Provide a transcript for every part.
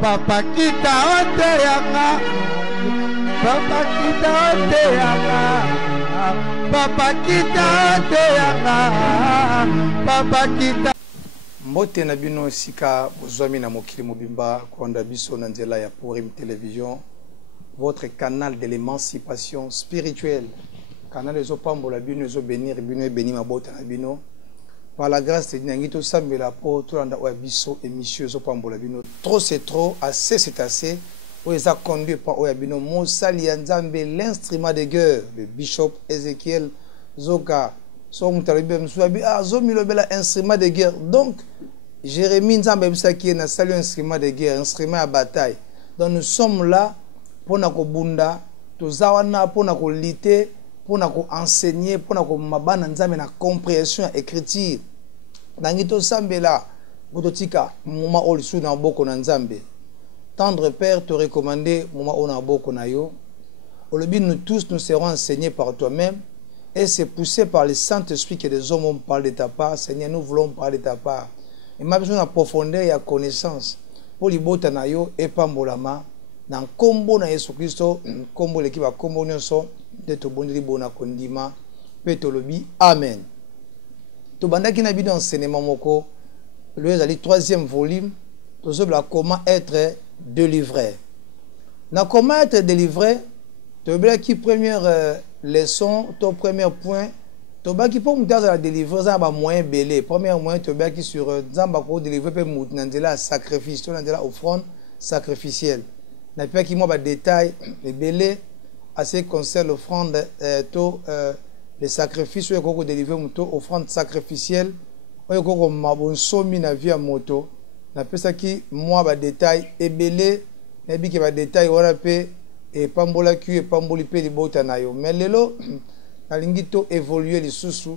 Papa kita oteyanga, papa kita oteyanga, papa kita oteyanga, papa kita. Mbote na bino sika bozwami na mokili mobimba konda biso na nzela ya Pourim Télévision, votre canal de l'émancipation spirituelle. Canal ezo pambola bino ezo bénir bino e béni mabota na bino. Par la grâce de Dieu, tout ça me la peau, tout l'anda oabiso émission ezo pambola bino. Trop c'est trop, assez c'est assez. Oeza conduit par oabino Mosali Nzambe, l'instrument de guerre, le bishop Ezekiel Zoka. Son talibé msuabi ah zomi lobela instrument de guerre. Donc Jérémie Nzambe msaki na salu instrument de guerre, instrument à bataille. Donc nous sommes là pour na kobunda, tozawana pour na kolite, pour na ko enseigner, pour na ko mabana Nzambe na compréhension écriture. Nangito sambela bototika moma olisu na boko na Nzambe. Tendre Père te recommander moma ona boko na yo. Olobi nous tous nous serons enseignés par toi-même. Et c'est poussé par le Saint-Esprit que les hommes parlent de ta part. Seigneur, nous voulons parler de ta part. Et ma besoin de profondeur et de connaissance. Pour les bottes na yo et pambolama. Dans combo na Yesu Christo, combo l'équipe a combo nyonso de to bondeli bona kondima. Petolobi. Amen. To bandaki na bido enseignement moko. Le ezali troisième volume. To zobla comment être délivré. Na comment être délivré. To bela qui première leçon, ton premier point, tu vas qui pour la délivrer, ça va moyen belé. Premier moyen, tu vas qui sur Zamba pour délivrer peut la sacrifice, tu la offrande sacrificielle. N'a pas qui moi détail les belé assez concerne l'offrande les sacrifices ou qu'on délivrer moto offrande sacrificielle ou qu'on mabon somi na vie à moto. N'a pas ça qui moi détail et belé, n'a pas qui va détail on a fait et pambola qui et pamboli pe li bota na yo mais lelo alingito évoluer les sous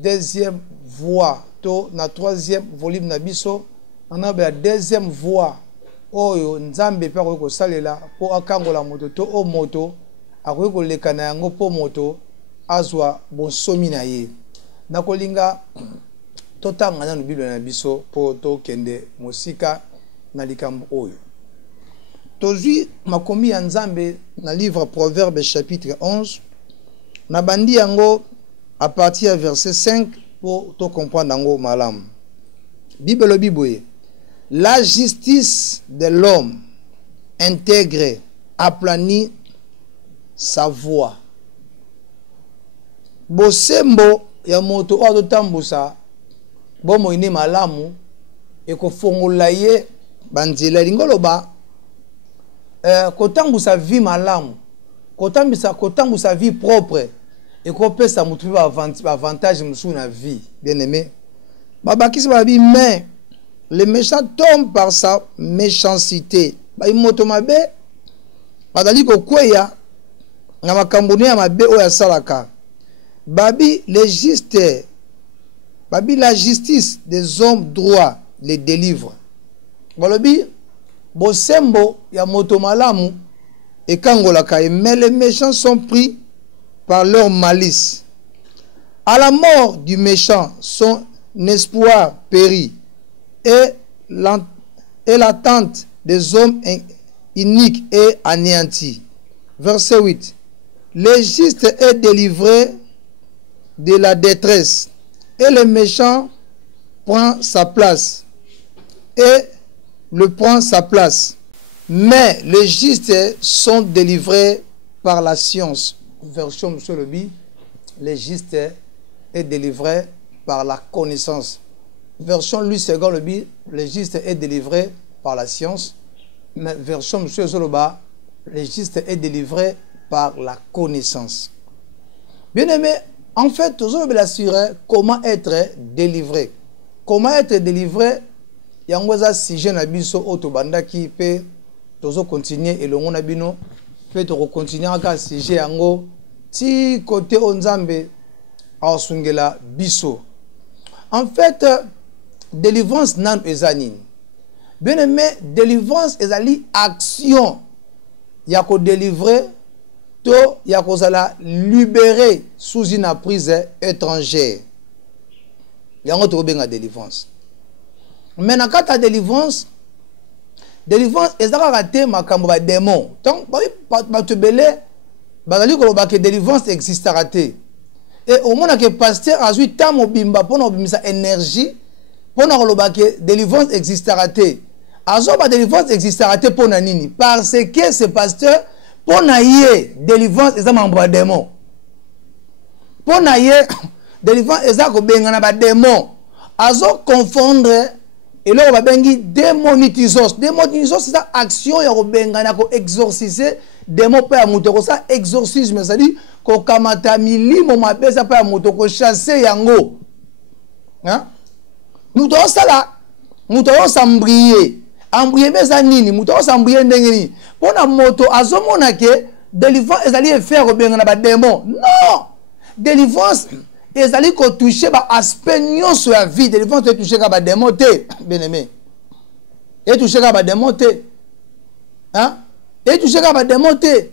deuxième voie to na troisième volume na biso on a la deuxième voie oyo Nzambe pe ko salela po akangola moto to o moto akoki ko lekana yango po moto azwa bonsomi na ye na kolinga to tanga na Bible na biso po to kende mosika na likambo oyo. Tozui makomi ya Nzambe na livre Proverbe chapitre 11 na bandi yango à partir verset 5 pour to comprendre yango malam. Bible biboye la justice de l'homme intègre aplanit sa voie. Bosembo ya moto o tambusa bomo ine malamu e ko fongola ye banzela lingoloba kotangu sa vie malamu, kotangu sa vie propre, et qu'on peut sa moutrer avantage sur la vie, bien aimé. Babaki sa vie, mais le méchant tombe par sa méchanceté. Il motomabe, badali ko kweya, na makamboni ya mabe o ya salaka. Babi les justes, babi la justice des hommes droits les délivre. Balobi Bosembo ya moto malamu et kangolaka mais les méchants sont pris par leur malice. À la mort du méchant, son espoir périt et l'attente des hommes iniques est anéantie. Verset 8. Le juste est délivré de la détresse et le méchant prend sa place et le prend sa place. Mais les justes sont délivrés par la science. Version M. Lebi, les justes est délivré par la connaissance. Version Louis II Lebi, les justes est délivré par la science. Mais version M. Zoloba, les justes est délivré par la connaissance. Bien aimé, en fait, tous on veut l'assurer comment être délivré. Comment être délivré? Yangoza sujet na biso otobanda ki pe tozo continuer et longo na bino pe to continuer aka sujet yango ti côté Nzambe asungela biso. En fait, délivrance nan ezanine. Bien aimé, délivrance ezali action ya ko délivrer to ya ko zala libérer sous une prise étrangère. Yango to benga délivrance. Mais dans la délivrance, Délivrance, et ça a raté ma cambo démon. Donc, tu belé, bazali koloba que délivrance existe à rater. Et au moment que pasteur a eu tant mobimba pour nous sa énergie, pour nous koloba que délivrance existe à rater. Azo ba délivrance existe à rater pour nanini. Parce que ce pasteur, pour naïe, délivrance, et ça m'a démon. Pour naïe, délivrance, et ça ko bengana ba démon. Azo confondre. Et là, on va bengi démonitisos. Démonitisos, c'est ça, action, ya bengana ko exorciser démon pa mutoko ça exorcisme, ça dit ko kamata milimo mabe ça pa mutoko chasser yango. Hein? Nous devons ça là. Nous devons s'embrier. Embrier beza nini, nous devons s'embrier ndengeni. Pour na moto azomona ke délivrance ezali faire ko bengana ba démon. Non! Délivrance et allez qu'on touche ba aspect nyon sur la vie délivrance est touché ba démonter bien aimé et touché ba démonter hein et touché ba démonter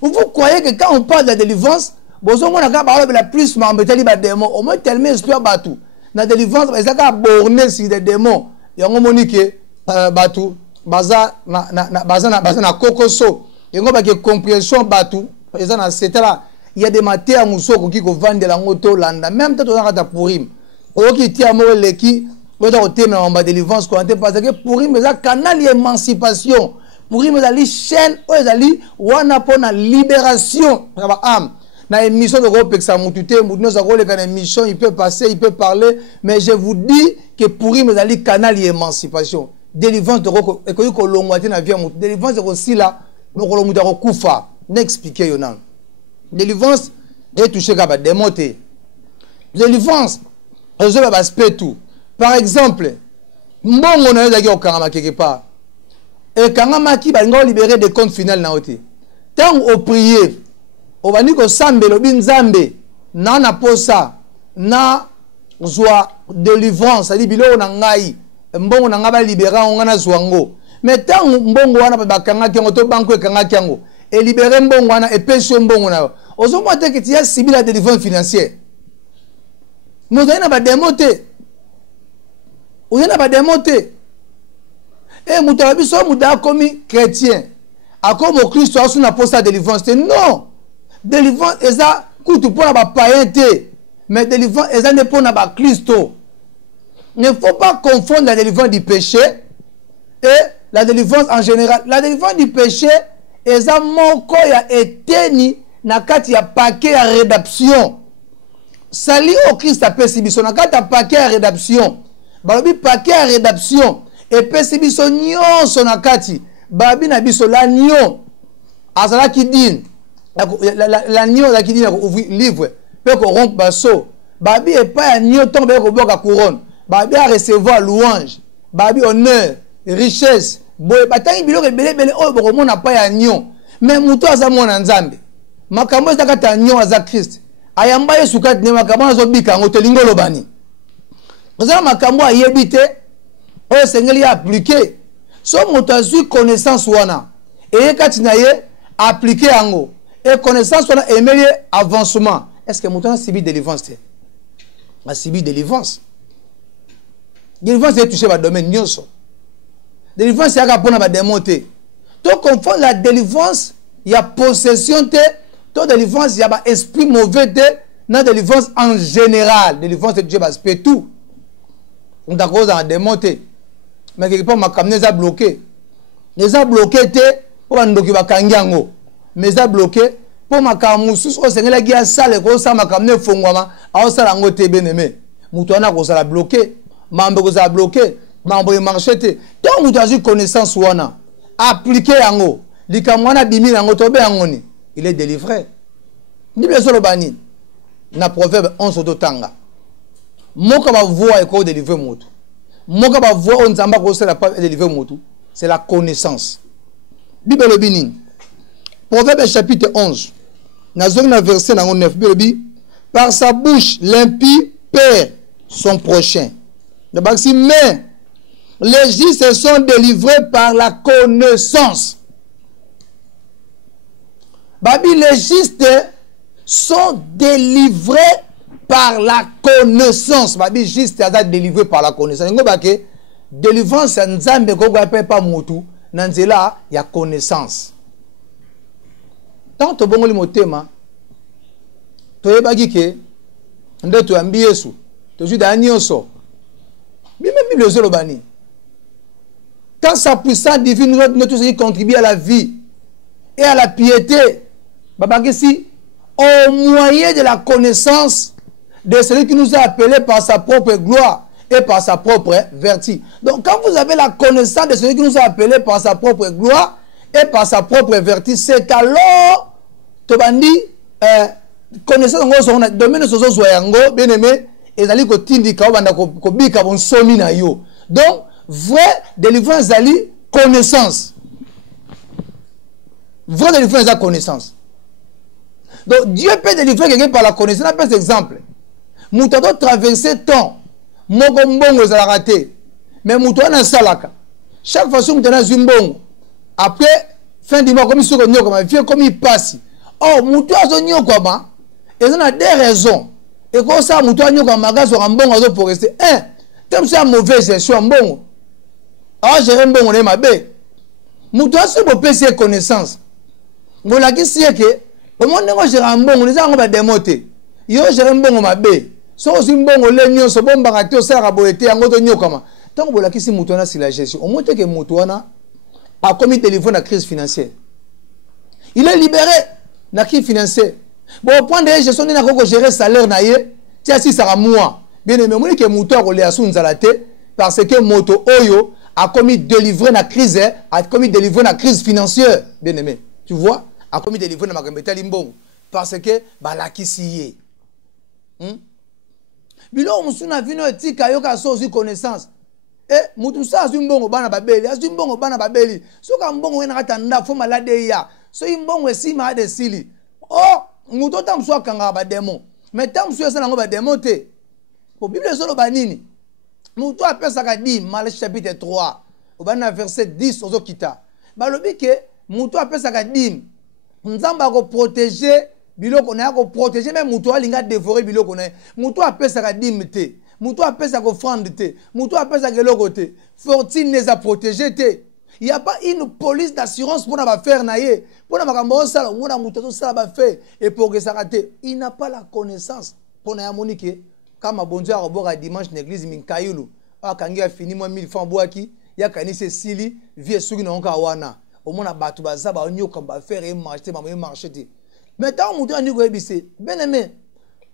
vous croyez que quand on parle de la délivrance bozo mona ka ba la plus m'embêter ba démon au moins tellement histoire batou na délivrance ça ka borner sur des démons yango monique batou baza na kokoso yango ba ke compréhension batou ça na c'était là. Il y a des matières à moussoko qui vendent de la moto landa même peut-être on a pourim o qui tia mo leki o da thème en bas délivrance quand parce que pourim mais ça canal émancipation pourim mais chaîne o ezali wana pona libération ba âme na émission de groupe ça mutute mutno za ko le kana émission il peut passer il peut parler mais je vous dis que pourim mais canal émancipation délivrance de ko e ko longwati na vie mutu délivrance aussi là no ko mutu ko kufa n'expliquer yonan. Délivrance est touché par des montées. Délivrance, résout l'aspect tout. Par exemple, mbongo na yaki au Kangama quelque part. Et Kangama qui va libérer des comptes finales na oti. Tant au prier, au va dire que sambe lo bin zambe na na posa na joie délivrance, ali bilo na ngai mbongo na ngaba libérer on na zwango. Mais tant mbongo wana ba kanga ki ngoto banko kanga kyango. Et libérer mbongo wana et pêcher mbongo na. Aux hommes que tu as subi la délivrance financière. Nous avons pas démonté. Nous avons pas démonté. Et nous avons commis chrétien. À comme au Christ, nous avons posé la délivrance. Non. Délivrance, c'est ça. Coûte pour la païenté. Mais délivrance, c'est ça n'est pas la Christ. Il ne faut pas confondre la délivrance du péché et la délivrance en général. La délivrance du péché, c'est ça mon corps a été ni. Nakati ya paquet ya rédaction. Sali au Christ a pesibiso. Nakati ya paquet ya rédaction. Balobi paquet ya rédaction. Et pesibiso nyon son nakati. Babi na biso la nyon. Azala ki din. La nyon la ki din yako ouvri livre. Pe ko rompe baso. Babi e pa ya nyon ton be ko boka couronne. Babi a recevoir louange. Babi honneur, richesse. Boye batangi biloko bele oyo boko mona pa ya nyon. Mais muto aza mona nzambe. Makambo ezakata nyon aza Christ ayamba Yesu kati ne makambo azobika ngo telingo lobani ozala makambo ayebite oyo sengeli ya appliquer so moto azui connaissance wana et kati na ye appliquer yango et connaissance wana emeli avancement est-ce que moto a subi délivrance a subi délivrance est touché par domaine nyonso délivrance yaka pona ba démonter to confond la délivrance il y a possession te toute délivrance, il y a un esprit mauvais dans la délivrance en général. Délivrance, c'est tout. On a cause à démonter. Mais quelque part, ma caméra est bloquée. Les a bloqués pour un document kangiango. Mais les a bloqués pour ma caméra. Si on s'est dit à ça, les gros, ma caméra est fongwama. Alors ça, l'ango te bien aimé. Moutouana, qu'on s'est bloqué. Mambo, qu'on s'est bloqué. Mambo, marché. Tant que vous avez connaissance, wana. Appliquez yango. Likamwana bimi yango tobe yangoni. Il est délivré. Ni bien sûr bani. Na proverbe 11 otanga. Moka ba voix et ko délivrer motu. Moka ba voix on zamba ko sala pas délivrer motu. C'est la connaissance. Bible le bini. Proverbe chapitre 11. Na zone verset na 9 Bible par sa bouche l'impie perd son prochain. De baxi mais les justes sont délivrés par la connaissance. Babi, les justes sont délivrés par la connaissance. Babi, juste à délivré par la connaissance. Délivrance, c'est nzambe ko pas mutu. nanzela ya connaissance. Tant to bongo li motema toyebaki ke nde toyambi Yesu tozwi da nyonso même Bible ezolobani quand sa puissance divine notre qui contribue à la vie et à la piété babakisi au moyen de la connaissance de celui qui nous a appelés par sa propre gloire et par sa propre vertu. Donc quand vous avez la connaissance de celui qui nous a appelés par sa propre gloire et par sa propre vertu, c'est alors tobandi connaissance dans le domaine sozo bien aimé et zali ko tindika banda ko bika bon somi na yo. Donc vrai délivrance zali connaissance. Vrai délivrance à connaissance. Donc Dieu peut délivrer quelqu'un par la connaissance. On a un exemple. Mouta doit traverser temps. Moko mbongo za raté. Mais mouta na salaka. Chaque fois que mouta na zumbongo. Après fin du mois comme il se connaît comme il comme il passe. Oh mouta zo nyo koma. Et ça a deux raisons. Et comme ça mouta nyo koma magazo mbongo zo pour rester. Un, comme ça mauvaise gestion mbongo. Ah gérer mbongo ne mabe. Mouta se bo pese connaissance. Ngola ki sieke comment on gère mbongo les gens ba démoter. Yo gère mbongo mabe. So zimbongo le nyonso bomba raté osala boete yango to nyokama. Tant bola ki si mouto na si la gestion. Au moins que mouto na a commis délivré la crise financière. Il est libéré la crise financière. Bon point de gestion na ko gérer salaire na ye, tia si sera mois. Bien aimé moni que mouto ko le asunza la té parce que moto oyo a commis délivrer la crise, a commis délivrer la crise financière. Bien aimé. Tu vois? A commis délivrer na makambeta limbongo parce que ba la kisiye. Bilo musuna vino etika yoka so aussi connaissance. Mutusa azumbongo bana babeli, azumbongo bana babeli. Soka mbongo wena katanda fo malade ya. So imbongo esima ade sili. Oh, muto tamso kanga ba démon. Mais tamso esa nango ba démon te. Po Bible solo banini. Muto apesa ka di Malachie chapitre 3. Obana verset 10 ozo kita. Ba lobi ke muto apesa ka di nzamba ko protéger biloko na ko protéger même muto alinga dévorer biloko na. Muto apesa ka dimte. Muto apesa ko offrande te. Muto apesa ke loko te. Fortune les a protégés te. Il n'y a pas une police d'assurance pour na faire naie. Pour na makambo sala ngona muto to sala ba faire et pour que ça rate. Il n'a pas la connaissance. Pour na monique comme a bonjour à boire dimanche l'église minkayulu. Ah kangi a fini moi 1000 francs boaki. Ya kanise sili vie suki na onka wana. Au moins na batu baza ba onyo comme ba faire et marcher ba marcher te. Maintenant muto ani ko ebise. Bien aimé.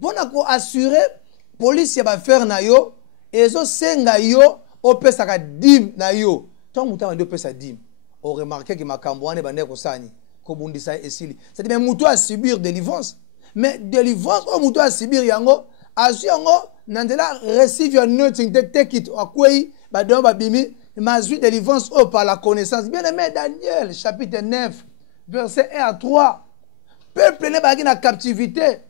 Pour na ko assurer police ya ba faire na yo ezo senga yo opesa ka dim na yo. Tant muto andi opesa dim. On remarqué que makambo wane bande ko sani ko bundisa esili. C'est-à-dire muto a subir délivrance. Mais délivrance o muto a subir yango asu yango nandela receive your nothing take it akwei ba don ba bimi mazu délivrance o par la connaissance. Bien aimé Daniel chapitre 9 verset 1 à 3. Peuple ne bagi na captivité.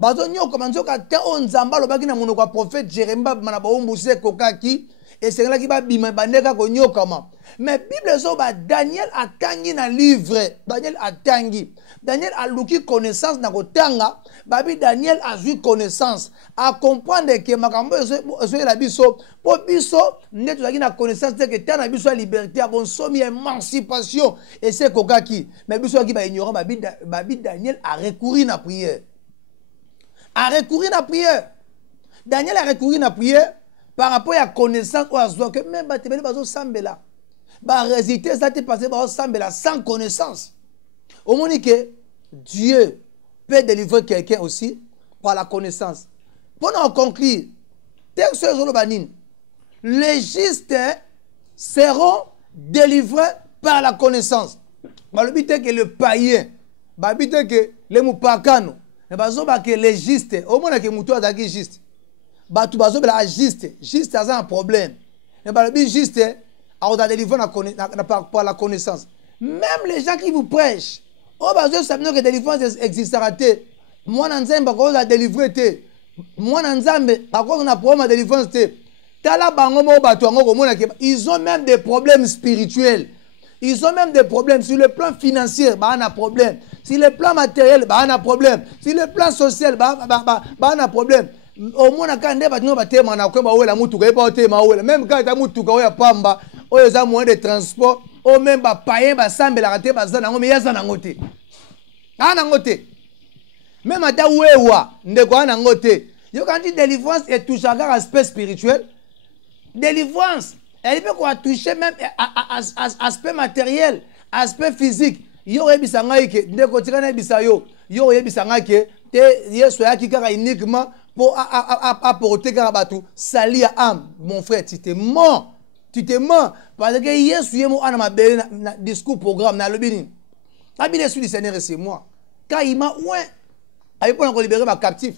Bazo nyo komanzo ka te onzamba lo bagi na monoko prophète Jérémie mana ba ombuse kokaki et c'est là qui va bima bandeka ko nyo kama. Mais Bible so ba Daniel atangi na livre. Daniel atangi. Daniel a luki connaissance na kotanga. Babi Daniel a eu connaissance à comprendre que makambo so la biso po biso neto zaki na connaissance que tana biso liberté a bon somi émancipation et c'est kokaki. Mais biso ki ba ignorant babi Daniel a recouru na prière. A recouru na prière. Daniel a recouru na prière par rapport à la connaissance ou à ce que même batebeli bazo sambela. Ba résulter ça te passer bazo sambela sans connaissance. Au moment que Dieu peut délivrer quelqu'un aussi par la connaissance. Pour nous conclure, texte Zolobanine, les justes seront délivrés par la connaissance. Le but est que le païen, le but est que les moupakano, que les justes, au moins que moutou a juste. Batu bazo bela juste, juste a un problème. Mais le but juste a délivré par la connaissance. Même les gens qui vous prêchent, oh bazo savent que délivrance existera. Moi nanzemba ko la délivrer te. Moi nanzambe ako na problème de délivrance te. Tala bango mo batu ngo ko mona ke ils ont même des problèmes spirituels. Ils ont même des problèmes sur le plan financier, bah on a problème. Sur le plan matériel, bah on a problème. Sur le plan social, bah on a problème. Au moins quand on va nous battre na ko ba wela mutu ko ba te ma wela même quand ta mutu ko ya pamba o eza moyen de transport O même ba païen ba sambe la raté ba zanango mais yaza nangote. Ah nangote. Même ata wewa ndeko nangote. Yo quand dit délivrance et touche à aspect spirituel. Délivrance, elle peut quoi toucher même à aspect matériel, aspect physique. Yo rebisanga ke ndeko tikana bisa yo. Yo rebisanga ke te yeso ya kikaka uniquement pour apporter karabatu sali à âme. Mon frère, tu te mens. Tu te mens parce que yeso yemo ana mabele na discours programme na lobini. Abile sur le Seigneur et c'est moi. Quand il m'a ouais, il pour libérer ma captif.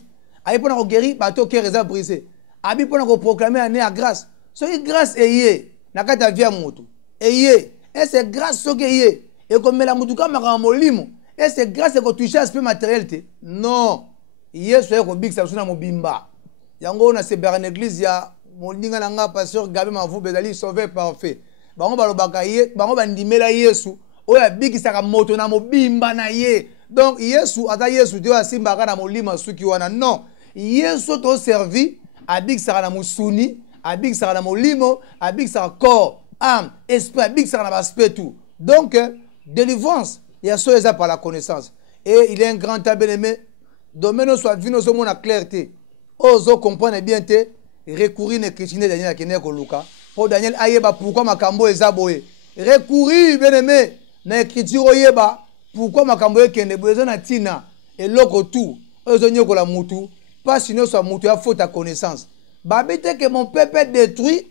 Il pour guérir bateau qui réserve brisé. Abi pour proclamer année à grâce. Soki grâce eye nakata via moto. Eye et c'est grâce soki eye et comme la mutuka makamolimo. Et c'est grâce que toucher aspect matériel te. Non. Yesu yako big sa suna mobimba. Yango na se berne église ya molinga nanga pasteur Gabe Mavu bezali sauvé parfait. Bango balobaka ye, bango bandimela Yesu. Oya big sa ka moto na mobimba na ye. Donc Yesu ata Yesu te asimba ka na molima suki wana non. Yesu to servi a big sa na musuni, a big sa na molimo, a big sa corps, âme, esprit, a big sa na aspect tout. Donc délivrance il y a ça par la connaissance. Et il est un grand temps bien-aimé. Domaine soit vu nos hommes en clarté. Oso comprendre bien te recourir ne chrétien Daniel Kenya Koluka. Pour Daniel ayeba pourquoi makambo ezaboé. Recourir bien-aimé na écriture oyeba pourquoi makambo ekende besoin na tina et loko tout. Ozo nyoko la mutu. Pas sinon soit mutu a faute à connaissance. Babete que mon peuple est détruit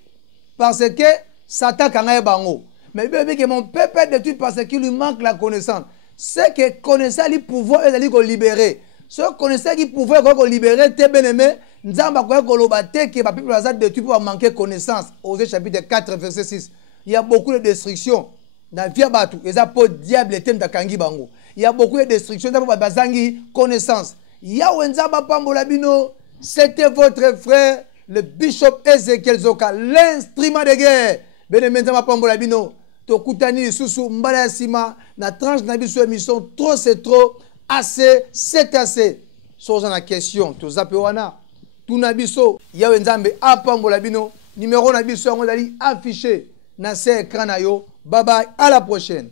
parce que Satan kanga bango. Mais bien que mon peuple est détruit parce qu'il lui manque la connaissance. C'est que connaissance lui pouvoir est d'aller libérer. Ce connaissance qui pouvoir qu'on libérer t'es bien aimé. Nzamba quoi qu'on l'obate que ma peuple a détruit pour manquer connaissance. Osée chapitre 4 verset 6. Il y a beaucoup de destructions dans via batu. Et ça pour diable et thème d'akangi bango. Il y a beaucoup de destructions dans bazangi connaissance. Il y a Wenzamba Pambola Bino. C'était votre frère le bishop Ezekiel Zoka, l'instrument de guerre. Bien aimé Nzamba Pambola Bino. Tokutani susu mbala sima na tranche na biso émission trop c'est trop assez c'est assez sans la question to zape wana tuna biso ya wenzambe apambola bino numéro na biso ngo dali affiché na ce écran na yo. Bye bye, à la prochaine.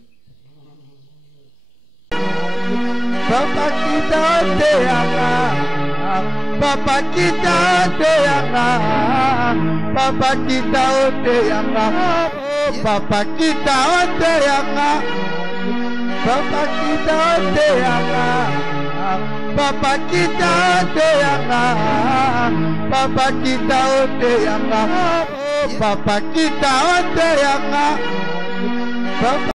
Papa kita te yanga, Papa kita te yanga, Papa kita te yanga, Papa kita te yanga, Papa kita te yanga, Papa kita te yanga, Papa kita te yanga, Papa kita te yanga, Papa